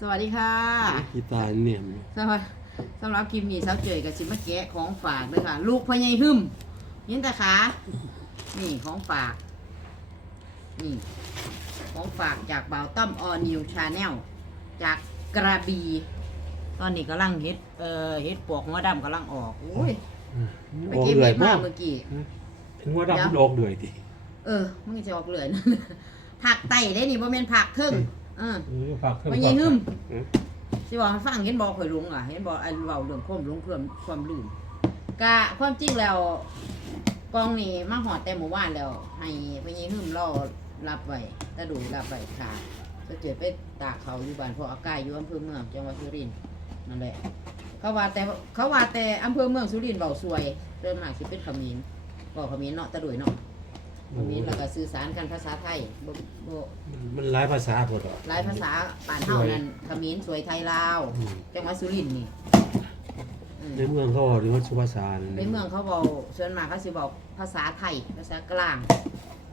สวัสดีค่ะกีตาร์เนี่ยสวัสสำหรับคลิปนี้สาวเจยกับสิมาแกะของฝากเลยค่ะ ลูกพญายหึมยินแต่ขานี่ของฝากนี่ของฝากจากบ่าวต้อมออนิวชาแนลจากกระบี ตอนนี้กำลังเฮ็ดเอ่อเฮ็ดปวกหัวดำกำลังออกอุ้ยไปออกเก็บเดือเห็ยดมาากเมื่อกี้ถึงว่าดำมันออกเดือยดิเออมันก็จะออกเลยนั่นผักไต่ได้นี่บ่แม่นผักครึ่ง เออเออฝากเครื่องพญายหึมเออสิบอกให้ฟังเห็นบอกข่อยลุงอะเห็นบอกอันเว้าเรื่องความลุงเพิ่มความลืมกะความจริงแล้วกองนี้มาหอดแต่หมู่บ้านแล้ว ให้พญหึมรอรับไว้ตะดูรับไว้ค่ะจะเจอไปตากเขาอยู่บ้านเพราะอากายอยู่อำเภอเมืองจังหวัดสุรินทร์นั่นแหละเขาว่าแต่เขาว่าแต่อำเภอเมืองสุรินทร์เบาซวยเริ่มมากสิเป็นขมิ้นบอกขมิ้นเนาะตะดุยเนาะ ขมิ้นแล้วก็สื่อสารกันภาษาไทยบ่บ่มันหลายภาษาพอดอกหลายภาษาป่านเฮานั่นขมิ้นสวยไทยลาวอืมจังหวัดสุรินทร์นี่อืมในเมืองเขาหรือว่าสุภาษาในเมืองเขาบอกส่วนมากเขาสิบอกภาษาไทย ภาษากลาง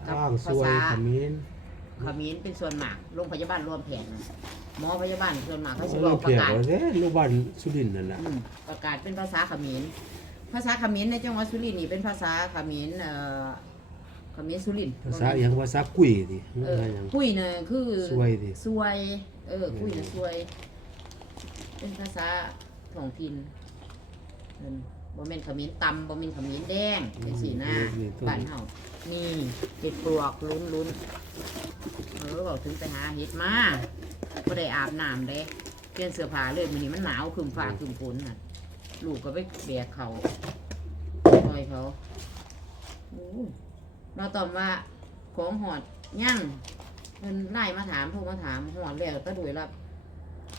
ข้างสวยขมิ้นขมิ้นเป็นส่วนมากโรงพยาบาลรวมแผนน่ะหมอพยาบาลส่วนมากเขาสิบเราอกปเพียระกกาศว่าเด้ลูกบ้านสุรินทร์นั่นแหละอืมประกาศเป็นภาษาขมิ้นภาษาขมิ้นในจังหวัดสุรินทร์นี่เป็นภาษาขมิ้นเอ่อ ขมิ้นสุรินทร์ภาษาอย่างภาษากุยดิเอออะไรอย่างคุยเนี่ยคือซวยดิซวยเออคุยเนี่ยซวย เป็นภาษาท้องถิ่นเอิ้นบ่แม่นขมิ้นตำบ่แม่นขมิ้นแดงเป็นสีหน้านี่ต้นบ้านเฮานี่เห็ดปลวกลุ้นลุ้นเออบอกถึงไปหาเห็ดมาก็ได้อาบน้ำเด้เปลี่ยนเสื้อผ้าเลยมื้อนี้มันหนาวครึมฟ้าครึมฝนน่ะ ลูกก็ไปแบกเขาปล่อยเขาอู้ เราตอบว่าของหอดยั่งเพิ่นไล่มาถามโทรมาถามหอดแล้วก็ด้วยรับ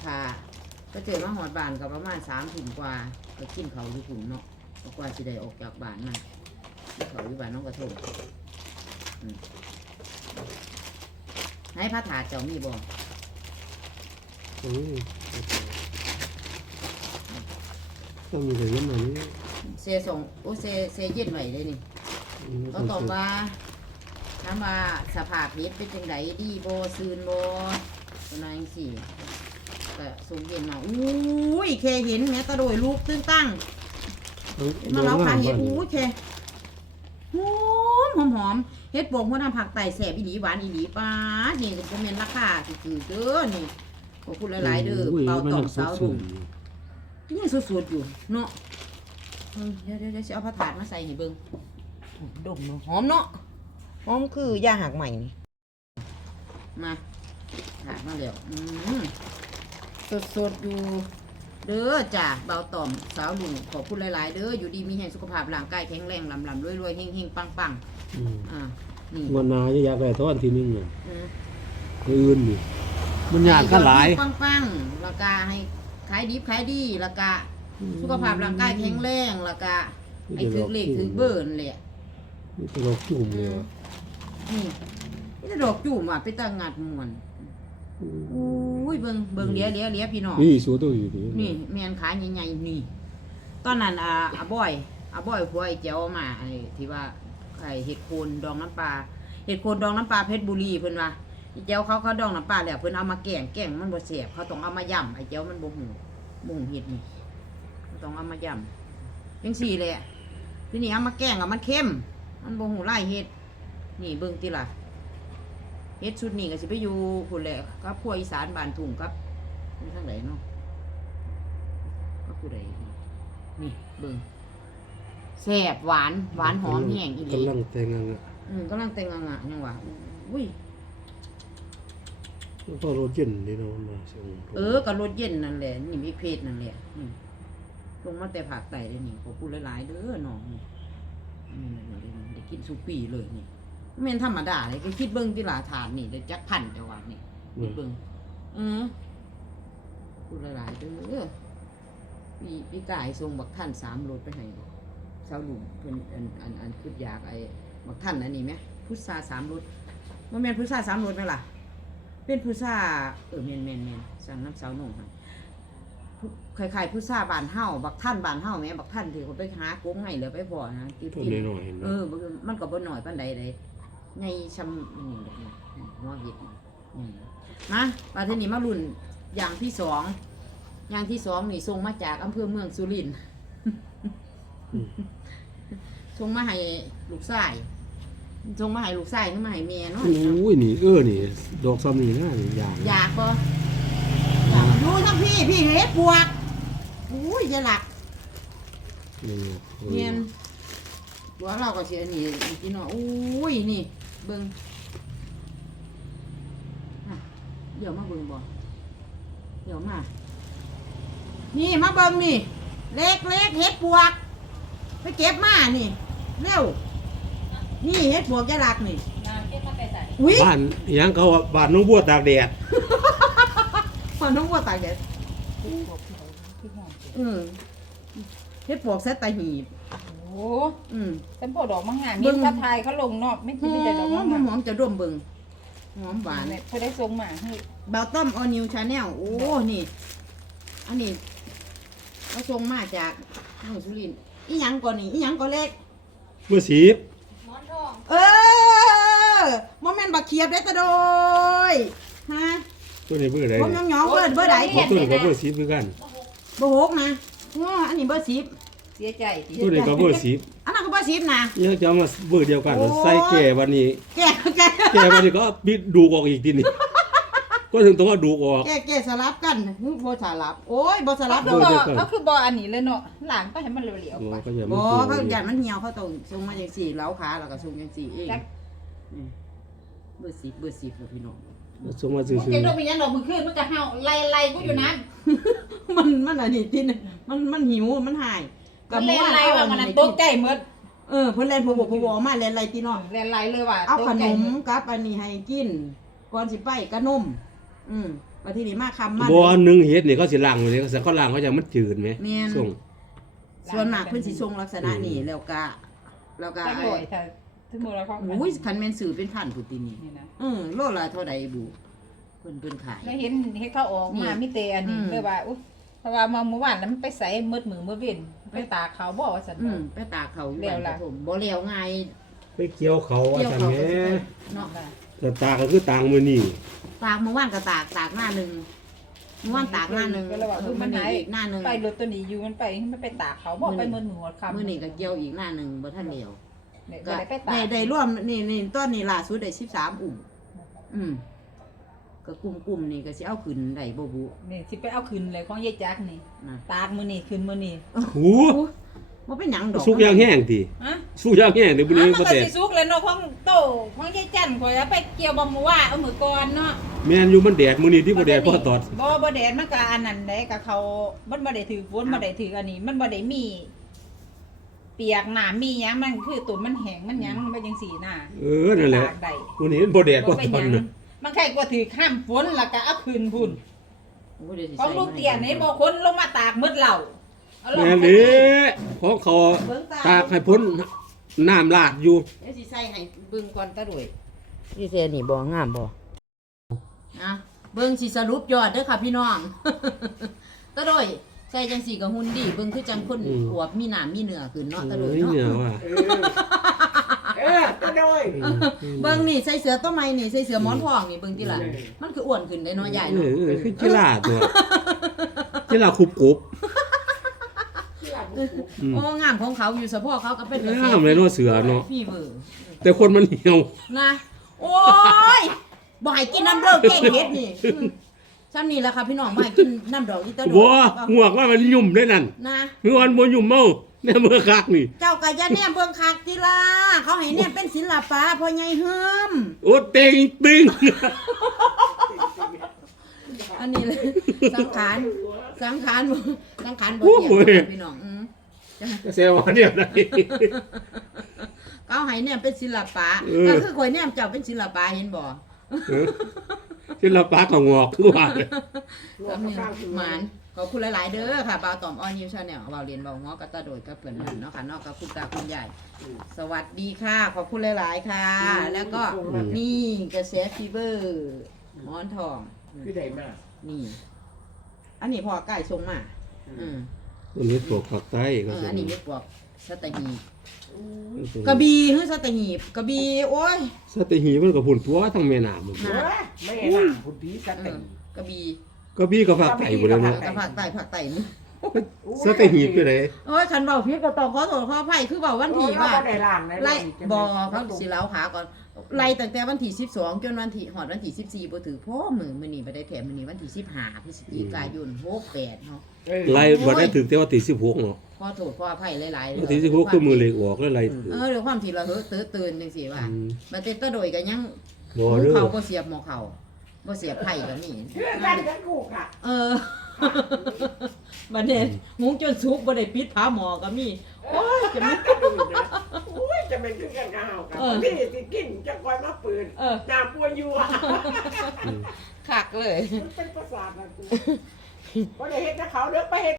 ค่ะก็เจอมาหอดบ้านกับประมาณสามถุงกว่าก็กินเขาวอยู่ถุงเนาะก็กว่าสิได้ออกจากบ้านมากินเขาวอยู่บ้านน้องกระทงอืมให้พระถาเจ้ามีบ่เออต้องมีแต่เงินหน่อยนี้เซส่งโอ้เซเซเย็นไว้เลยนี่ เขาตอบว่าถามว่าสภาพเพชรเป็นจังไดดีโบซืนโบตัวนั้นจังสี่ก็สูงเย็นมาอุ้ย เคเห็นแม่ตะโดยลูกตึ้งตั้งมาเราพาเห็ดอู้ยเคหอมหอมหอมเฮ็ดโป่งหัวน้ำผักไต่แสบอีหลีหวานอีหลีป้าดนี่ก็บ่แม่นราคาจืดๆเด้อนี่ขอบคุณหลายๆเด้อเป่าต่อมสาวดุงยังสดๆอยู่เนาะเออเดี๋ยวเดี๋ยวเดี๋ยวสิเอาผ้าถาดมาใส่ให้เบิ่ง ดมเนาะหอมเนาะหอมคือยาหักใหม่นี่ มาถาดมาแล้วอืมสดสดๆอยู่ เด้อจ้ะเบาต่อมสาวลุงขอพูดหลายๆ เด้ออยู่ดีมีแห่งสุขภาพร่างกายแข็งแรงลำลำรวยรวยๆเฮงเฮงปังปังๆอ่านี่วันนาจะอยากได้ทอนทีนึงน่ะอืมอื่นนี่มันยากกันหลายปังปังๆแล้วก็ให้ขายดีขายดีแล้วก็สุขภาพร่างกายแข็งแรงแล้วก็ให้ถือเลขถือเบอร์นั่นแหละ นี่ตลกจุ่มเลยว่ะนี่นี่จะดอกจุ่มอะไปตั้งงัดมวนอุ้ยเบิ่งเบิ่งเลี้ยเลี้ยเลี้ยพี่น้องนี่สูตัวอยู่ดีนี่แมนขาใหญ่ๆนี่ ตอนนั้นอ่าอาบอยอาบอยผัวไอ้เจ้ามาไอ้ที่ว่าไข่เห็ดโคนดองน้ำปลาเห็ดโคนดองน้ำปลาเพชรบุรีเพิ่นว่าไอ้เจ้าเขาเขาดองน้ำปลาแล้วเพิ่นเอามาแกงแกงมันบ่แซ่บเขาต้องเอามาย่ำไอ้เจ้ามันบ่หูบ่หูเห็ดนี่เขาต้องเอามาย่ำจังซี่แหละทีนี้เอามาแกงอะมันเค็ม มันบ่หูไล่เห็ด นี่เบิ่งติล่ะเฮ็ดชุดนี้ก็สิไปอยู่พุ่นแหละกับพวกอีสานบ้านทุ่งกับนี่ทางไหนเนาะก็ผู้ใดนี่เบิ่งแซ่บหวานหวานหอมแห้งอีหลีกำลังแต่งงานอะอืมกำลังแต่งงานยังว่าอุ้ยแล้วก็รถเย็นนี่เนาะมาส่งเออก็รถเย็นนั่นแหละนี่มีเพจนั่นแหละนี่ลงมาแต่ภาคใต้เลยนี่ขอพูดหลายๆเด้อน้องนี่นี่นี่นี่ได้ กินสุปีเลยนี่แม่นธรรมดาเลยก็คิดเบิ่งที่ลาทานนี่ได้จักพันจังหวัดนี่นี่เบิ่งเออพูดหลายๆเด้อปีปีกายส่งบักท่านสามรถไปให้ชาวหลุมเพิ่นอันอันอันคืออยากไอ้บักท่านอันนี้ไหมพุทธาสามรถบ่แม่นพุทธาสามรถไหมล่ะ เป็นพุทธาเออแม่นแม่นแม่นสั่งน้ำสาวหนงค่ะ คล้ายๆพุทธาบานเฮาบักท่านบานเฮาแหม่บักท่านที่เขาไปหากุ้งให้เหลือไปพอนะติดตัวติดน้อยๆเห็นไหมเออมันก็มันก็บ่น้อยปานใดเลยไงชำนี่ดอกนี่หัวเห็ดนี่มาปาเทนี้มารุ่นอย่างที่สองอย่างที่สองนี่ส่งมาจากอำเภอเมืองสุรินทร์อืมส่งมาให้ลูกชายส่งมาให้ลูกชายขึ้นมาให้แม่เนาะโอ้ยนี่เออนี่ ดอกซ้ำนี่นะนี่อย่างอยากบ่อ ยากดูทั้งพี่ พี่เฮ็ดปวกอุ้ยจะหลักนี่เนียนตัวเราก็เสียนี่กินเนาะอุ้ยนี่ เบิ่งอะเดี๋ยวมาเบิ่งบ่เดี๋ยวมา นี่มาเบิ่งนี่ เล็กเล็กเฮ็ดปวก ไปเก็บมานี่เร็วนี่เฮ็ดปวกจะหลักนี่งานเก็บมาไปใส่อุ้ยบ้านอิหยังเขาว่าบ้านน้องบัวตากแดด พอน้องว่าตายแกพี่หอมอืมเฮ็ดปวกเซตตาหีบ โอ้อืมแต่พอดอกมังงานเบิ่มีงทัไทายเขาลงเนาะไม่หใช่มีแต่ดอกอมัมงงานหอมจะร่วมเบิ่งหอมหวานเนี่ยเขาได้ทรงมาให้บาต้อมออนิวชาแนลโอ้ นี่ อันนี้เขาส่งมาจากเมืองสุรินทร์อีหยังก่อนนี่อีหยังก่อนเล็ก เมื่อสีหมอนทองเออโมเมนต์บักเขียบได้ตะโดยฮะ ตัวนี้เบอร์ใดผมยองยองๆเบิดเบอร์ใดผมตัวนี้ก็เบอร์สีเหมือนกัน เบอร์หกนะอ๋ออันนี้เบอร์สิบเสียใจทีตัวนี้ก็เบอร์สีอันนั้นก็เบอร์สิบนะยังจะเอามาเบอร์เดียวกันโอ้ใส่แก่วันนี้ แกแกแก่วันนี้ก็บิดดูกออกอีกทีนี่ก็ถึงต้องว่าดูกออก แกแกสลับกันหึบ่สลับ โอ้ยบ่สลับเขาโดคืยอบอเขาคือบออันนี้เลยเนาะหลังก็ให้มันเหลวโอ้ๆไปก็อย่าบ่มันเขาอยากมันเหี่ยวเขาต้องส่งมาจังสี่เล้าขาแล้วก็ส่งจังสี่เองจักอืมเบอร์สิบเบอร์สิบเลยพี่น้อง ส่งมาซื้อมึงจะโดนมียันดอกมึงขึ้นมึงจะเห่าไล่ไล่กูอยู่นั้น มันมันอันนี้ที่นี่มันมันหิวมันหายก็เล่นไล่ว่ามันนั้นตกใจหมดเออเพิ่นเล่นพวกพวกมาเล่นอะไรที่น้องเล่นไล่เลยว่าเอาตกขใจนมหดกับอันนี้ให้กินก่อนสิไปก็นม อืมว่าที่นี่มาคำมันบ่หนึงเฮ็ดนี่เขาสิล้างเลยเขาสิเขาล้างเขาจะมันจืดไหมแม่นส่งส่วนมากเพิ่นสิทรงลักษณะนี้แล้วก็แล้วก็จักไอ้บ่อย ถึงมือเราเขาโอ้ยคันแม่นซื้อเป็นพันพุตินี่นี่นะเออโลละเท่าใดบุเพิ่นเพิ่นขาย แล้วเห็นเห็นเขาออกมานี่มิเตอันนี้อืม เลยว่าอุ๊ยเพราะว่ามาเมื่อวานนั้นมันไปใส่มืดมือมือเว้นไปตากเขาบอกว่าสันอืมไปตากเขาอยู่เลี้ยวละบ้านผมบ่เลี้ยวง่ายไปเกี่ยวเขาว่าเกี่ยวซั่นเขาแหมก็สิไปเนาะ แต่ตาก็คือต่างมือนี้ตากเมื่อวานก็ตากตากหน้าหนึ่งเมื่อวานตากหน้าหนึ่งก็เลยว่าเออมันนหาย หน้าหนึ่งไปรถตัวนี้อยู่มันไปมันไปตากเขาบอกไปมืดมือหัวคำ มือนี้ก็เกี่ยวอีกหน้าหนึ่งบ่ทันเดียว เนี่ยก็ก็ได้ไปตาได้กได้ร่วมนี่นี่ต้นนี่ล่าสุดได้13อุ่มอืมก็กลุ่มๆนี่ก็สิเอาขึ้นได้บ่บุนี่สิไปเอาคืนเลยของยายจักนี่ นะตากมือนี่คืนมือนี่หูบ่เป็นหยังดอกสุกยางแห้งติฮะสุกยางแห้งเดี๋ยวมื้ออ้าวนี้มันบ่ก็แต่สิสุกเลยเนาะของโตของยายจันข่อยเอาไปเกี่ยวบ่มือว่าเอามือก่อนเนาะ แม่นอยู่มันแดดมื้อนี้ที่บ่แดดพอตอด บ่บ่แดดมันก็อันนั้นได้กับเขามันบ่ได้ถือฝนบ่ได้ถืออันนี้ มันบ่ได้มี เปียกหนามีหยังมันคือตุ่นมันแห้งมันหยังมันจังซี่น่ะเออนั่นแหละตากได้มื้อนี้มันบ่แดดพบ่อเป็นตหอยันงน่ะมันใครกว่าถือข้ามฝนแล้วก็เอาคืนพุ่นโอ้เดี๋ยวสิของใส่ลูกเตี้ยนี่บ่คนลงมาตากมืดเหล่าเอาลงแม่มาเด้ของเขาเบิ่งตากให้พ้นน้ำลาดอยู่ เดี๋ยวสิใส่ให้เบิ่งก่อนตะด้วยนี่เสียนี่บ่งามบ่นะเบิ่งสิสรุปยอดเด้อค่ะพี่น้อง ตะด้วย ใส่จังสี่ก็หุ่นดีเบิ่งคือจังคนอวบมีหน้ามีเนื้อขึ้นเนาะตะด้วยเอ้ยเนาะเนี่ยว่าเออก็ได้เบิ่งนี่ใส่เสื้อต้นไม้นี่ใส่เสื้อหมอนทองนี่เบิ่งติล่ะมันคืออ้วนขึ้นได้เนาะใหญ่เอเนาะอเออคือจิลาตัวจิลาคุบกบอืม โอ้งามของเขาอยู่เฉพาะเขาก็เป็นงามเลยเนาะเสือเนาะ พี่เบอร์แต่คนมันเหี่ยวนะ โอ้ยบ่ให้กินน้ำเด้อแกงเฮ็ดนี่อืม ซ้ำนี่แหละค่ะพี่น้องบ่ให้กินน้ำดอกอีตาโดบัวหัวกว่ามันยุ่มได้นั่นนะคือวันบัวยุ่มเมาแน่เมื่อคักนี่เจ้ากะยาแนมเบิ่งคักติล่ะเขาให้แนมเป็นศิลปะพ่อใหญ่เฮิมโอ้เต็งตึงอันนี้เลยสังขารสังขารบ่สังขารบ่เที่ยงค่ะพี่น้องอืมเซลล์เนี่ยนะเขาให้แนมเป็นศิลปะเออก็คือข่อยแนมเจ้าเป็นศิลปะเห็นบ่ ศิลปะของงอกคือว่าเลยก็มีหมานขอบคุณหลาย ๆ เด้อค่ะบ่าวตอมออนิวชาแนลบ่าวเรียนบ่าวงอกระตาโดดกับเพิ่นนั่นเนาะค่ะเนอกกับคุณตาคุณยายสวัสดีค่ะ ขอบคุณหลาย ๆ ค่ะ แล้วก็นี่กระแสฟีเบอร์หมอนทอง คือได้มากนี่ อันนี้พอใกล้ทรงมา อืมอันนี้ตัวผักใต้เอก็อสิอันนี้เรียกว่า สตหีบกระบี่เฮ้ยสตหีบกระบี่โอ้ยสตหีมันก็พุ่นตัวทั้งแม่น้ำมันนะไม่หนามพุทธิสัตเอว์อกระบี่ก็พี่ก็ฝากไต่หมดแล้วเนาะกับผักไต่ผักไต่ นี่สเตหีบไปไหนโอ้ยฉันบอกพี่ก็ต้องขอโทษขออภัยคือบอกวันที่ว่าโอ้ยเรบ่ได้ล่างนะไล่เราบอเขาสิเล้าขาก่อนไล่ตั้งแต่วันที่12 จนวันที่หอดวันที่14บ่ถือพ่อมือมื้อนี้บ่ได้แถมมื้อนี้วันที่15พฤศจิกายน68เนาะเออไล่วันได้ถึงแต่ว่าตีสิบหกเนาะขอโทษขออภัยหลายๆวันที่สิบหกคือมือเหล็กออกแล้วไล่ถือเออเดี๋ยวความที่เราเฮ้อตื่นตื่นจังซี่ว่าอืมบัดเตตะโดยก็ยังบ่หมูเด้อเขาบ่เสียบหมอเขาบ่เสียบไผ่ก็มีเชื่อกันกันกูค่ะเออ บัดนี้หุงจนสุกบ่ได้ปิดฝาหม้อก็มีโอ้ยจะมี กระดูกนะอุ้ยจะเป็นคือกันกะเฮากันเออ พี่สิกินจะคอยมาปืนเออน้ำปวนอยู่อะคักเลย มันเป็นประสาทนะกูบ่ได้เฮ็ดนะเขาเด้อไปเฮ็ด